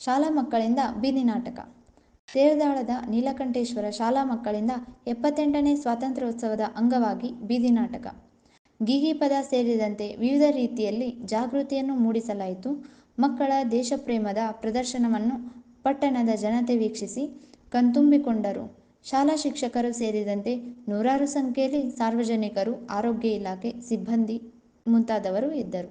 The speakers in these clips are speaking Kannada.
ಶಾಲಾ ಮಕ್ಕಳಿಂದ ಬೀದಿ ನಾಟಕ. ತೇರದಾಳದ ನೀಲಕಂಠೇಶ್ವರ ಶಾಲಾ ಮಕ್ಕಳಿಂದ ಎಪ್ಪತ್ತೆಂಟನೇ ಸ್ವಾತಂತ್ರ್ಯೋತ್ಸವದ ಅಂಗವಾಗಿ ಬೀದಿ ನಾಟಕ. ಗೀಗೀಪದ ಸೇರಿದಂತೆ ವಿವಿಧ ರೀತಿಯಲ್ಲಿ ಜಾಗೃತಿಯನ್ನು ಮೂಡಿಸಲಾಯಿತು. ಮಕ್ಕಳ ದೇಶಪ್ರೇಮದ ಪ್ರದರ್ಶನವನ್ನು ಪಟ್ಟಣದ ಜನತೆ ವೀಕ್ಷಿಸಿ ಕಣ್ತುಂಬಿಕೊಂಡರು. ಶಾಲಾ ಶಿಕ್ಷಕರು ಸೇರಿದಂತೆ ನೂರಾರು ಸಂಖ್ಯೆಯಲ್ಲಿ ಸಾರ್ವಜನಿಕರು, ಆರೋಗ್ಯ ಇಲಾಖೆ, ಸಿಬ್ಬಂದಿ ಮುಂತಾದವರು ಇದ್ದರು.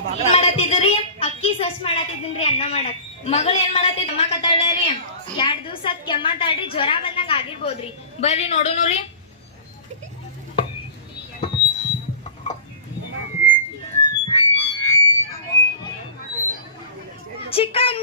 ಮಾಡತ್ತಿದ್ರಿ ಅಕ್ಕಿ ಸ್ವಚ್ಛ ಮಾಡತ್ತಿದ್ರಿ ಅನ್ನ ಮಾಡಕ್ ಮಗಳು ಏನ್ ಮಾಡತ್ತಿದ್ ಅಮ್ಮ ಕತ್ತಾಳ್ರಿ ಎರಡ್ ದಿವ್ಸ ಕೆಮ್ಮ ತಾಳ್ರಿ, ಜ್ವರ ಬಂದಂಗ ಆಗಿರ್ಬೋದ್ರಿ. ಬರ್ರಿ ನೋಡುನುರಿ ಚಿಕನ್